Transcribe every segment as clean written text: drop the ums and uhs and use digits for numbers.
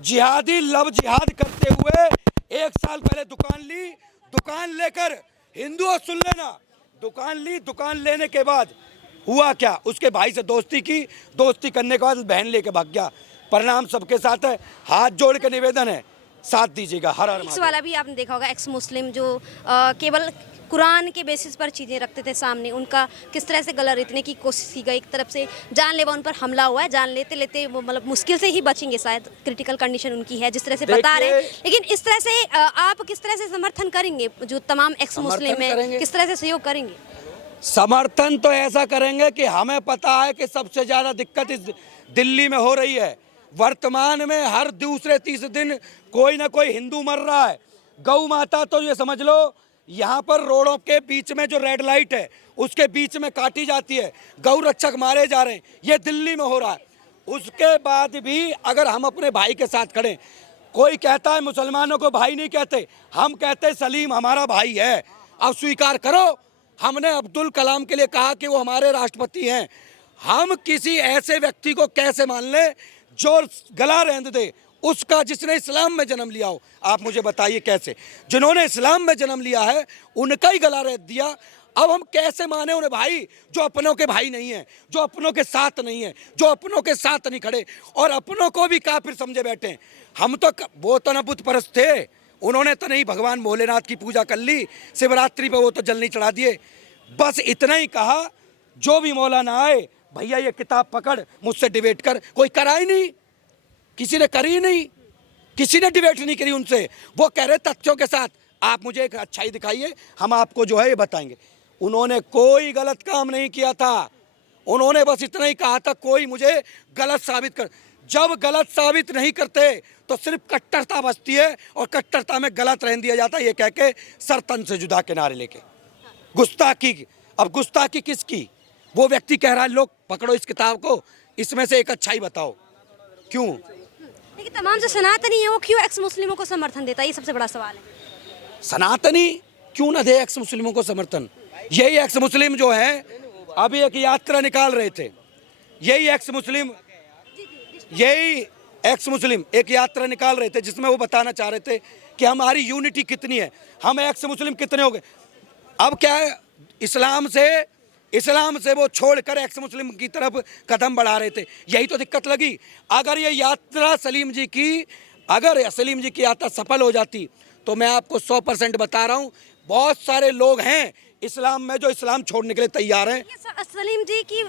जिहादी लव जिहाद करते हुए 1 साल पहले दुकान ली, दुकान लेकर हिंदुओं सुन लेना, दुकान ली, दुकान लेने के बाद हुआ क्या, उसके भाई से दोस्ती की, दोस्ती करने के बाद बहन लेके भाग गया। परिणाम सबके साथ है, हाथ जोड़ के निवेदन है, साथ दीजिएगा। हर हर एक्स महादेव। वाला भी आपने देखा होगा, एक्स मुस्लिम जो केवल कुरान के बेसिस पर चीज़ें रखते थे सामने, उनका किस तरह से गला रेतने की कोशिश की गई। एक तरफ से जानलेवा उन पर हमला हुआ है, जान लेते लेते वो मतलब मुश्किल से ही बचेंगे, शायद क्रिटिकल कंडीशन उनकी है जिस तरह से बता रहे हैं। लेकिन इस तरह से आप किस तरह से समर्थन करेंगे जो तमाम एक्स मुस्लिम है, किस तरह से सहयोग करेंगे? समर्थन तो ऐसा करेंगे कि हमें पता है कि सबसे ज़्यादा दिक्कत इस दिल्ली में हो रही है। वर्तमान में हर दूसरे तीसरे दिन कोई ना कोई हिंदू मर रहा है। गौ माता तो ये समझ लो, यहाँ पर रोडों के बीच में जो रेड लाइट है उसके बीच में काटी जाती है, गौ रक्षक मारे जा रहे हैं, ये दिल्ली में हो रहा है। उसके बाद भी अगर हम अपने भाई के साथ खड़े, कोई कहता है मुसलमानों को भाई नहीं कहते, हम कहते सलीम हमारा भाई है, अब स्वीकार करो। हमने अब्दुल कलाम के लिए कहा कि वो हमारे राष्ट्रपति हैं। हम किसी ऐसे व्यक्ति को कैसे मान लें जो गला रेंद दे उसका, जिसने इस्लाम में जन्म लिया हो? आप मुझे बताइए कैसे? जिन्होंने इस्लाम में जन्म लिया है उनका ही गला रेंद दिया। अब हम कैसे माने उन्हें भाई जो अपनों के भाई नहीं है, जो अपनों के साथ नहीं है, जो अपनों के साथ नहीं खड़े और अपनों को भी काफिर समझे बैठे हैं। हम तो वो तो न बुत परस्त थे, उन्होंने तो नहीं भगवान भोलेनाथ की पूजा कर ली, शिवरात्रि पे वो तो जल नहीं चढ़ा दिए। बस इतना ही कहा, जो भी मौलाना आए भैया ये किताब पकड़, मुझसे डिबेट कर, कोई करा ही नहीं, किसी ने करी ही नहीं, किसी ने डिबेट नहीं करी उनसे। वो कह रहे तथ्यों के साथ आप मुझे एक अच्छाई दिखाइए, हम आपको जो है ये बताएंगे। उन्होंने कोई गलत काम नहीं किया था, उन्होंने बस इतना ही कहा था कोई मुझे गलत साबित कर। जब गलत साबित नहीं करते तो सिर्फ कट्टरता बचती है और कट्टरता में गलत रहने दिया जाता है, ये कह के सर तन से जुदा किनारे लेके। गुस्ताखी, अब गुस्ताखी किसकी? वो व्यक्ति कह रहा है लोग पकड़ो इस किताब को, इसमें से एक अच्छाई बताओ, क्यों? लेकिन तमाम जो सनातनी है वो क्यों एक्स मुस्लिमों को समर्थन देता है, ये सबसे बड़ा सवाल है। सनातनी क्यों ना दे एक्स मुस्लिमों को समर्थन? यही एक्स मुस्लिम जो है अभी एक यात्रा निकाल रहे थे, यही एक्स मुस्लिम एक यात्रा निकाल रहे थे जिसमें वो बताना चाह रहे थे कि हमारी यूनिटी कितनी है, हम एक्स मुस्लिम कितने हो गए। अब क्या है, इस्लाम से वो छोड़कर एक्स मुस्लिम की तरफ कदम बढ़ा रहे थे, यही तो दिक्कत लगी। अगर ये यात्रा सलीम जी की यात्रा सफल हो जाती तो मैं आपको 100% बता रहा हूँ, बहुत सारे लोग हैं इस्लाम में जो इस्लाम छोड़ने के लिए तैयार हैं। सलीम जी की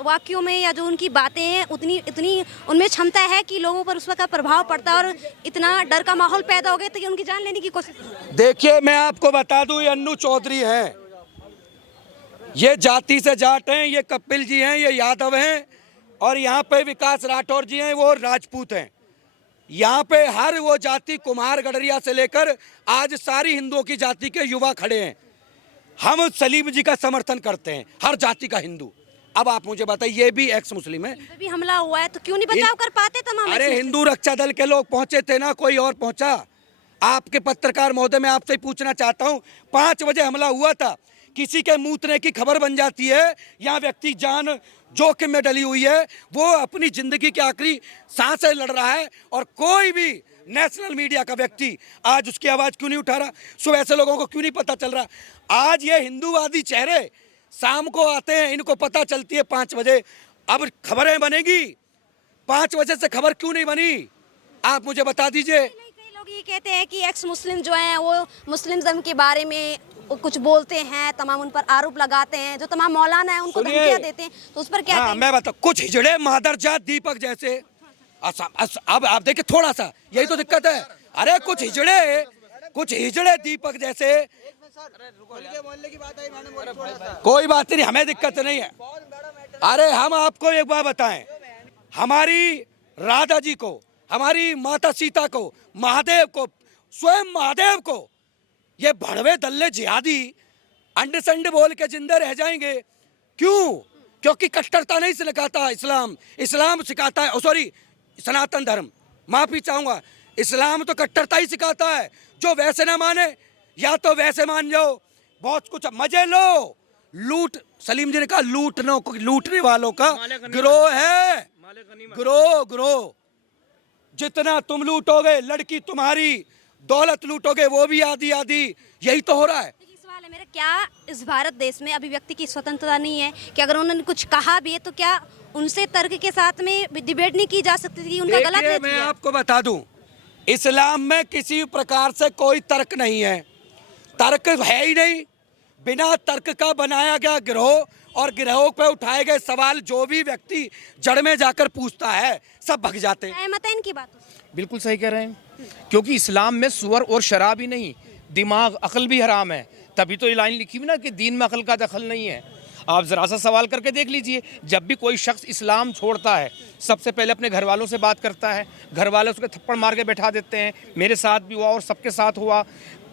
वाक्यों में या जो उनकी बातें हैं उतनी उनमें क्षमता है कि लोगों पर उसका प्रभाव पड़ता है और इतना डर का माहौल पैदा हो गया तो कि उनकी जान लेने की कोशिश। देखिए मैं आपको बता दूं, ये अन्नू चौधरी हैं, ये जाति से जाट हैं, ये कपिल जी हैं, ये यादव हैं, और यहाँ पे विकास राठौर जी हैं, वो राजपूत हैं। यहाँ पे हर वो जाति, कुम्हार गडरिया से लेकर आज सारी हिंदुओं की जाति के युवा खड़े हैं। हम सलीम जी का समर्थन करते हैं, हर जाति का हिंदू। अब आप मुझे बताइए, ये भी एक्स मुस्लिम है, भी हमला हुआ है तो क्यों नहीं बचाव कर पाते तमाम? अरे हिंदू रक्षा दल के लोग पहुंचे थे ना, कोई और पहुंचा? आपके पत्रकार महोदय मैं आपसे पूछना चाहता हूं, 5 बजे हमला हुआ था, किसी के मूतने की खबर बन जाती है, यहाँ व्यक्ति जान जोखिम में डली हुई है, वो अपनी जिंदगी की आखिरी सांसें लड़ रहा है और कोई भी नेशनल मीडिया का व्यक्ति आज उसकी आवाज क्यों नहीं उठा रहा? सुबह ऐसे लोगों को क्यों नहीं पता चल रहा? आज ये हिंदूवादी चेहरे शाम को आते हैं, इनको पता चलती है 5 बजे, अब खबरें बनेगी। 5 बजे से खबर क्यों नहीं बनी? आप मुझे बता दीजिए। कई लोग ये कहते हैं कि एक्स मुस्लिम जो हैं वो मुस्लिम के बारे में कुछ बोलते हैं, तमाम उन पर आरोप लगाते हैं, जो तमाम मौलाना है उनको धमकियां देते हैं, तो उस पर क्या? हाँ, मैं बता, कुछ हिजड़े मादरजात दीपक जैसे, अब आप देखिए थोड़ा सा, यही तो दिक्कत है। अरे कुछ हिजड़े दीपक जैसे, कोई बात नहीं, हमें दिक्कत नहीं है। अरे हम आपको एक बात बताएं, हमारी राधा जी को, हमारी माता सीता को, महादेव को, स्वयं महादेव को ये भड़वे दल्ले जिहादी अंड संड बोल के जिंदे रह जाएंगे। क्यों? क्योंकि कट्टरता नहीं सिखाता इस्लाम सिखाता है, सॉरी सनातन धर्म, माफी चाहूंगा, इस्लाम तो कट्टरता ही सिखाता है। जो वैसे ना माने या तो वैसे मान जाओ, बहुत कुछ मजे लो, लूट, सलीम जी ने कहा लूटने वालों का गिरोह है, गिरोह जितना तुम लूटोगे, लड़की तुम्हारी, दौलत लूटोगे वो भी आधी आधी, यही तो हो रहा है। देखिए, सवाल है मेरा, क्या इस भारत देश में अभिव्यक्ति की स्वतंत्रता नहीं है कि अगर उन्होंने कुछ कहा भी है तो क्या उनसे तर्क के साथ में डिबेट नहीं की जा सकती थी? उनका गलत देखिए, है मैं आपको बता दूं, इस्लाम में किसी प्रकार से कोई तर्क नहीं है, तर्क है ही नहीं। बिना तर्क का बनाया गया गिरोह, और गिरोह पे उठाए गए सवाल जो भी व्यक्ति जड़ में जाकर पूछता है सब भग जाते हैं। सहमत है इनकी बातों से? बिल्कुल सही कह रहे हैं, क्योंकि इस्लाम में सुअर और शराब ही नहीं, दिमाग अकल भी हराम है। तभी तो ये लाइन लिखी हुई ना कि दीन में अकल का दखल नहीं है। आप ज़रा सा सवाल करके देख लीजिए, जब भी कोई शख्स इस्लाम छोड़ता है सबसे पहले अपने घर वालों से बात करता है, घर वाले उसके थप्पड़ मार के बैठा देते हैं, मेरे साथ भी हुआ और सबके साथ हुआ।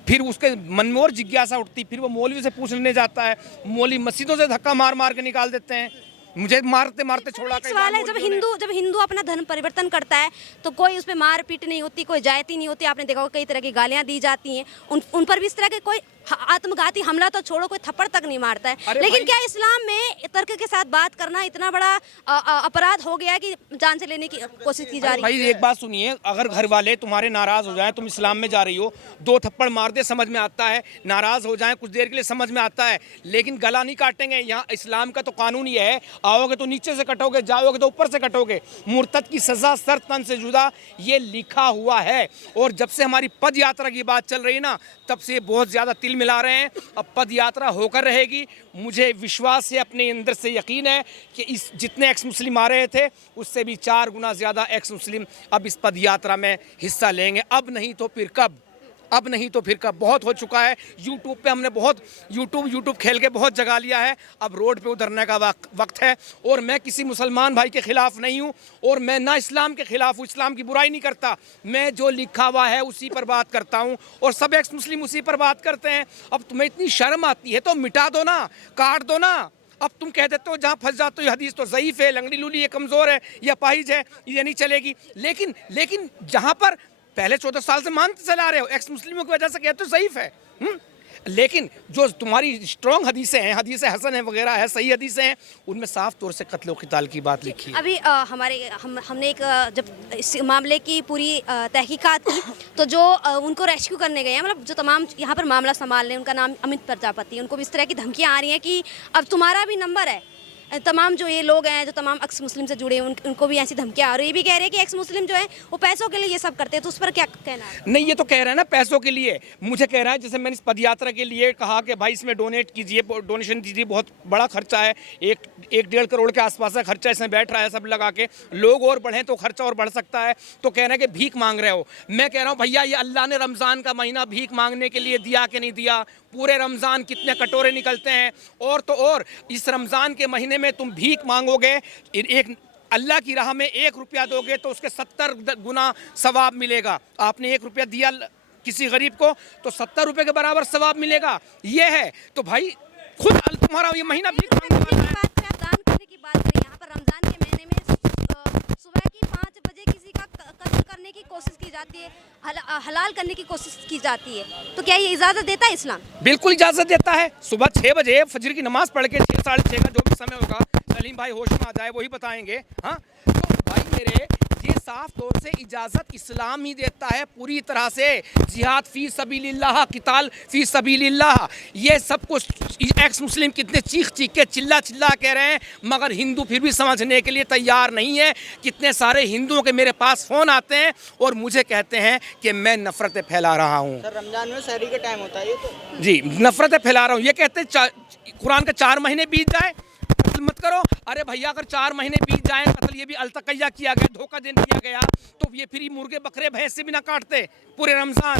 फिर उसके मन में और जिज्ञासा उठती, फिर वो मौलवी से पूछने जाता है, मौलवी मस्जिदों से धक्का मार मार के निकाल देते हैं, मुझे मारते मारते छोड़ा। एक सवाल है, जब हिंदू अपना धर्म परिवर्तन करता है तो कोई उस पर मारपीट नहीं होती, कोई जायती नहीं होती। आपने देखा होगा कई तरह की गालियां दी जाती हैं, उन पर भी इस तरह के कोई आत्मघाती हमला तो छोड़ो, कोई थप्पड़ तक नहीं मारता है। लेकिन क्या इस्लाम में तर्क के साथ बात करना इतना बड़ा अपराध हो गया कि जान से लेने की कोशिश की जा रही है? भाई एक बात सुनिए, अगर घर वाले तुम्हारे नाराज हो जाएं, तुम इस्लाम में जा रही हो, 2 थप्पड़ मार दे समझ में आता है, नाराज हो जाएं कुछ देर के लिए समझ में आता है, लेकिन गला नहीं काटेंगे। यहाँ इस्लाम का तो कानून ये है, आओगे तो नीचे से कटोगे, जाओगे तो ऊपर से कटोगे। मुर्तद की सजा सर तन से जुदा, ये लिखा हुआ है। और जब से हमारी पद यात्रा की बात चल रही है ना, तब से बहुत ज़्यादा तिल मिला रहे हैं। अब पद यात्रा होकर रहेगी, मुझे विश्वास है, अपने अंदर से यकीन है कि इस जितने एक्स मुस्लिम आ रहे थे उससे भी 4 गुना ज़्यादा एक्स मुस्लिम अब इस पद यात्रा में हिस्सा लेंगे। अब नहीं तो फिर कब, अब नहीं तो फिर कब। बहुत हो चुका है, यूट्यूब पे हमने बहुत यूट्यूब खेल के बहुत जगा लिया है, अब रोड पे उतरने का वक्त है। और मैं किसी मुसलमान भाई के खिलाफ नहीं हूँ, और मैं ना इस्लाम के खिलाफ हूँ, इस्लाम की बुराई नहीं करता। मैं जो लिखा हुआ है उसी पर बात करता हूँ, और सब एक्स मुस्लिम उसी पर बात करते हैं। अब तुम्हें इतनी शर्म आती है तो मिटा दो ना, काट दो ना। अब तुम कह देते हो जहाँ फंस जाते हो, ये हदीस तो ज़ईफ़ है, लंगड़ी लूली ये कमज़ोर है, या पाहिज है, ये नहीं चलेगी। लेकिन जहाँ पर पहले 14 साल से मानते चला रहे हो, एक्स मुस्लिमों की वजह से कहते हो ज़ईफ़ है। लेकिन जो तुम्हारी स्ट्रॉन्ग हदीसें हैं, हदीसें हसन है वगैरह है, सही हदीसें हैं, उनमें साफ तौर से कत्ल व क़िताल की बात लिखी है। अभी हमने एक जब इस मामले की पूरी तहकीकात की तो जो उनको रेस्क्यू करने गए हैं, मतलब जो तमाम यहाँ पर मामला संभाल रहे हैं, उनका नाम अमित प्रजापति, उनको भी इस तरह की धमकियाँ आ रही हैं कि अब तुम्हारा भी नंबर है। तमाम जो ये लोग हैं जो तमाम एक्स मुस्लिम से जुड़े हैं उनको भी ऐसी धमकियाँ आ रही है। ये भी कह रहे हैं कि एक्स मुस्लिम जो है वो पैसों के लिए ये सब करते हैं, तो उस पर क्या कहना है? नहीं, ये तो कह रहे हैं ना पैसों के लिए। मुझे कह रहा है, जैसे मैंने इस पदयात्रा के लिए कहा कि भाई इसमें डोनेट कीजिए, डोनेशन दीजिए, बहुत बड़ा खर्चा है, 1-1.5 करोड़ के आसपास का खर्चा इसमें बैठ रहा है सब लगा के। लोग और बढ़ें तो खर्चा और बढ़ सकता है, तो कह रहे हैं कि भीख मांग रहे हो। मैं कह रहा हूँ भैया, ये अल्लाह ने रमज़ान का महीना भीख मांगने के लिए दिया कि नहीं दिया? पूरे रमज़ान कितने कटोरे निकलते हैं, और तो और इस रमज़ान के महीने में तुम भीख मांगोगे, एक अल्लाह की राह में 1 रुपया दोगे तो उसके 70 गुना सवाब मिलेगा। आपने 1 रुपया दिया किसी गरीब को तो 70 रुपये के बराबर सवाब मिलेगा। ये है तो भाई खुद तुम्हारा ये महीना भीख मांगने वाला है। दान करने की बात करें, यहाँ पर रमज़ान के महीने में सुबह की 5 बजे किसी का कत्ल करने की कोशिश की जाती है, हलाल करने की कोशिश की जाती है, तो क्या ये इजाज़त देता है इस्लाम? बिल्कुल इजाज़त देता है। सुबह 6 बजे फजर की नमाज पढ़ के 6 साढ़े 6 का जो भी समय होगा, सलीम भाई होश में आ जाए वही बताएंगे। हाँ, तो भाई मेरे ये साफ तौर से इजाज़त इस्लाम ही देता है पूरी तरह से। जिहाद फी सबीलिल्लाह, किताल फी सबीलिल्लाह, ये सब कुछ एक्स मुस्लिम कितने चीख के चिल्ला कह रहे हैं, मगर हिंदू फिर भी समझने के लिए तैयार नहीं है। कितने सारे हिंदुओं के मेरे पास फ़ोन आते हैं और मुझे कहते हैं कि मैं नफ़रतें फैला रहा हूँ। सर, रमज़ान में सहरी का टाइम होता है ये तो। जी, नफ़रतें फैला रहा हूँ। ये कहते हैं कुरान के 4 महीने बीत जाए कत्ल मत करो। अरे भैया, अगर 4 महीने बीत जाए, कत्ल ये भी अलतकैया किया गया, धोखा दे दिया गया, तो ये फिर मुर्गे बकरे भैंस से भी ना काटते पूरे रमज़ान।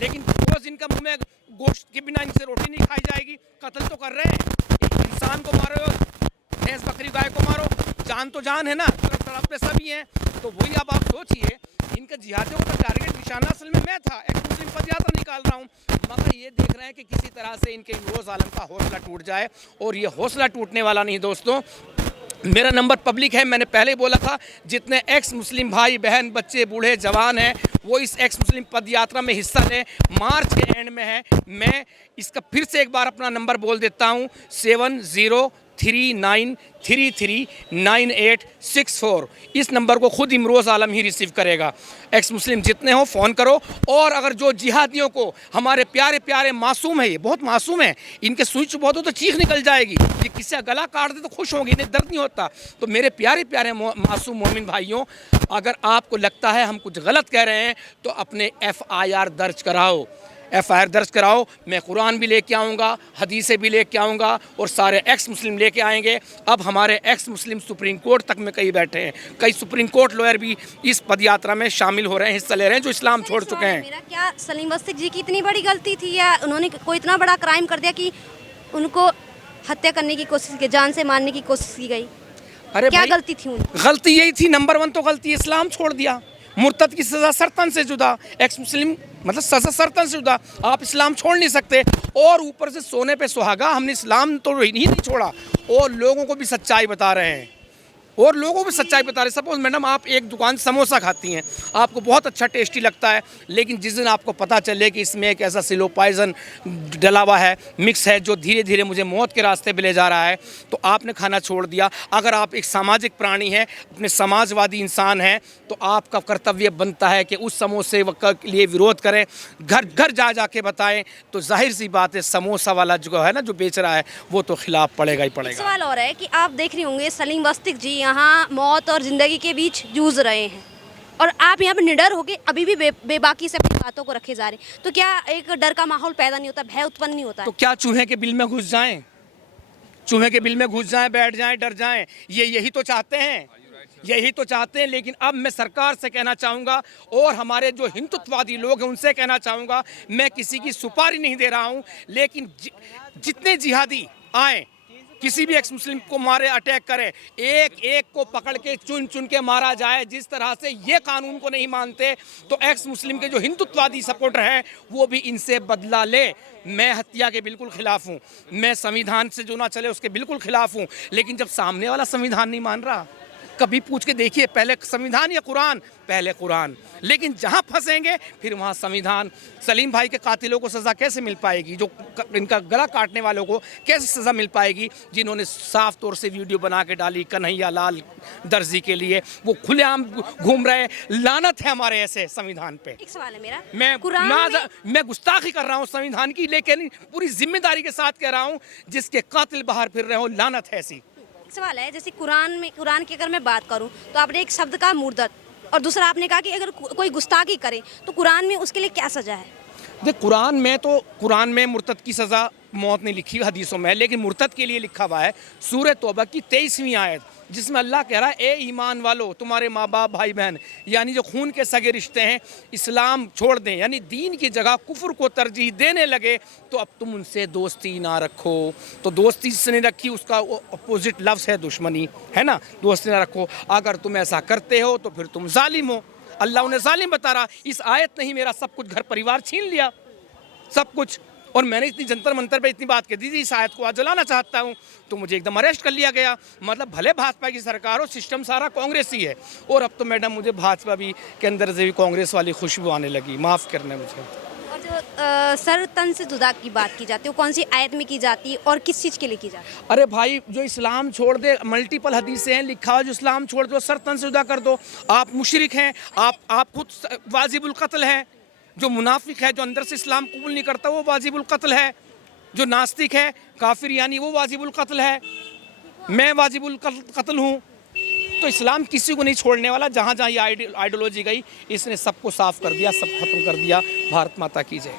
लेकिन रोज़ इनका मुँह में गोश्त के बिना इनसे रोटी नहीं खाई जाएगी। कत्ल तो कर रहे हैं, एक इंसान को मारो, भैंस बकरी गाय को मारो, जान तो जान है ना, तरफ पे सभी हैं। तो वही अब आप सोचिए, इनके जिहादियों का टारगेट निशाना असल में मैं था। एक मुस्लिम पदयात्रा निकाल रहा हूँ, मगर ये देख रहे हैं कि किसी तरह से इनके रोज़ आलम का हौसला टूट जाए, और ये हौसला टूटने वाला नहीं दोस्तों। मेरा नंबर पब्लिक है, मैंने पहले ही बोला था, जितने एक्स मुस्लिम भाई बहन बच्चे बूढ़े जवान हैं वो इस एक्स मुस्लिम पद यात्रा में हिस्सा लें। मार्च के एंड में है। मैं इसका फिर से एक बार अपना नंबर बोल देता हूँ, 70 39339864। इस नंबर को खुद इमरोज़ आलम ही रिसीव करेगा। एक्स मुस्लिम जितने हो फ़ोन करो। और अगर जो जिहादियों को, हमारे प्यारे प्यारे मासूम है, ये बहुत मासूम है, इनके सुई चुभा दो तो चीख निकल जाएगी, ये किसी का गला काट दे तो खुश होंगे, इन्हें दर्द नहीं होता। तो मेरे प्यारे प्यारे मासूम मोमिन भाइयों, अगर आपको लगता है हम कुछ गलत कह रहे हैं तो अपने FIR दर्ज कराओ, FIR दर्ज कराओ। मैं कुरान भी लेके आऊँगा, हदीसें भी लेके आऊँगा और सारे एक्स मुस्लिम लेके आएंगे। अब हमारे एक्स मुस्लिम सुप्रीम कोर्ट तक में कई बैठे हैं, कई सुप्रीम कोर्ट लॉयर भी इस पदयात्रा में शामिल हो रहे हैं, हिस्सा ले रहे हैं, जो इस्लाम छोड़ चुके हैं। मेरा क्या सलीम वस्तिक जी की इतनी बड़ी गलती थी या उन्होंने कोई इतना बड़ा क्राइम कर दिया कि उनको हत्या करने की कोशिश की, जान से मारने की कोशिश की गई? अरे क्या भाई, गलती थी उनकी? गलती यही थी, नंबर 1 तो गलती इस्लाम छोड़ दिया। मुर्तद की सज़ा सरतन से जुदा, एक्स मुस्लिम मतलब सज़ा सरतन से जुदा। आप इस्लाम छोड़ नहीं सकते। और ऊपर से सोने पे सुहागा, हमने इस्लाम तो ही नहीं छोड़ा और लोगों को भी सच्चाई बता रहे हैं, और लोगों को सच्चाई बता रहे हैं। सपोज मैडम आप एक दुकान समोसा खाती हैं, आपको बहुत अच्छा टेस्टी लगता है, लेकिन जिस दिन आपको पता चले कि इसमें एक ऐसा सिलो पॉइजन डला हुआ है, मिक्स है, जो धीरे धीरे मुझे मौत के रास्ते पे ले जा रहा है, तो आपने खाना छोड़ दिया। अगर आप एक सामाजिक प्राणी हैं, अपने समाजवादी इंसान हैं, तो आपका कर्तव्य बनता है कि उस समोसे के लिए विरोध करें, घर घर जा के बताएं। तो जाहिर सी बात है समोसा वाला जो है ना, जो बेच रहा है, वो तो खिलाफ पड़ेगा ही पड़ेगा। सवाल और है कि आप देख रहे होंगे सलीम वस्तिक जी यहाँ मौत और ज़िंदगी के बीच जूझ रहे हैं और आप यहाँ पे निडर होके अभी भी बेबाकी से अपनी बातों को रखे जा रहे हैं। तो क्या एक डर का माहौल पैदा नहीं होता, भय उत्पन्न नहीं होता है? तो क्या चूहे के बिल में घुस जाएं? चूहे के बिल में घुस जाएं, बैठ जाएं, डर जाएं? यही तो चाहते हैं, यही तो चाहते हैं। लेकिन अब मैं सरकार से कहना चाहूँगा और हमारे जो हिंदुत्ववादी लोग हैं उनसे कहना चाहूँगा, मैं किसी की सुपारी नहीं दे रहा हूँ, लेकिन जितने जिहादी आए, किसी भी एक्स मुस्लिम को मारे, अटैक करें, एक एक को पकड़ के चुन चुन के मारा जाए। जिस तरह से ये कानून को नहीं मानते, तो एक्स मुस्लिम के जो हिंदुत्ववादी सपोर्टर हैं वो भी इनसे बदला ले। मैं हत्या के बिल्कुल खिलाफ हूँ, मैं संविधान से जो ना चले उसके बिल्कुल खिलाफ हूँ, लेकिन जब सामने वाला संविधान नहीं मान रहा, कभी पूछ के देखिए, पहले संविधान या कुरान? पहले कुरान। लेकिन जहाँ फंसेंगे फिर वहाँ संविधान। सलीम भाई के कातिलों को सज़ा कैसे मिल पाएगी? जो इनका गला काटने वालों को कैसे सज़ा मिल पाएगी? जिन्होंने साफ तौर से वीडियो बना के डाली कन्हैया लाल दर्जी के लिए, वो खुलेआम घूम रहे। लानत है हमारे ऐसे संविधान पे। एक सवाल है मेरा, मैं गुस्ताखी कर रहा हूँ संविधान की, लेकिन पूरी जिम्मेदारी के साथ कह रहा हूँ, जिसके कातिल बाहर फिर रहे हो, लानत है ऐसी। सवाल है जैसे कुरान की अगर मैं बात करूं तो आपने एक शब्द का मुर्दत और दूसरा आपने कहा कि अगर कोई गुस्ताखी करे तो कुरान में उसके लिए क्या सजा है? देख, कुरान में मुर्तद की सज़ा मौत नहीं लिखी हदीसों में, लेकिन मुर्तद के लिए लिखा हुआ है सूरह तौबा की 23वीं आयत, जिसमें अल्लाह कह रहा है, ए ईमान वालो, तुम्हारे माँ बाप भाई बहन यानी जो खून के सगे रिश्ते हैं, इस्लाम छोड़ दें, यानी दीन की जगह कुफ्र को तरजीह देने लगे, तो अब तुम उनसे दोस्ती ना रखो। तो दोस्ती जिसने रखी उसका अपोजिट लफ्ज़ है दुश्मनी, है ना? दोस्ती ना रखो। अगर तुम ऐसा करते हो तो फिर तुम जालिम हो। अल्लाह उन्हें जालिम बता रहा। इस आयत ने ही मेरा सब कुछ, घर परिवार छीन लिया, सब कुछ। और मैंने इतनी जंतर मंतर पे इतनी बात कह दी थी, इस आयत को आज जलाना चाहता हूँ, तो मुझे एकदम अरेस्ट कर लिया गया। मतलब भले भाजपा की सरकार हो, सिस्टम सारा कांग्रेस ही है। और अब तो मैडम मुझे भाजपा भी के अंदर से भी कांग्रेस वाली खुशबू आने लगी, माफ़ करना मुझे। और जो सर तन से जुदा की बात की जाती है, वो कौन सी आयत में की जाती है और किस चीज़ के लिए की जाती है? अरे भाई, जो इस्लाम छोड़ दे, मल्टीपल हदीसें हैं, लिखा हुआ जो इस्लाम छोड़ दो, सर तन से जुदा कर दो। आप मुशरिक हैं, आप खुद वाजिबुल कत्ल हैं। जो मुनाफिक है, जो अंदर से इस्लाम कबूल नहीं करता, वो वाजिबुल कत्ल है। जो नास्तिक है, काफिर यानी, वो वाजिबुल कत्ल है। मैं वाजिबुल कत्ल हूँ। तो इस्लाम किसी को नहीं छोड़ने वाला। जहाँ जहाँ ये आइडियोलॉजी गई, इसने सबको साफ कर दिया, सब खत्म कर दिया। भारत माता की जय।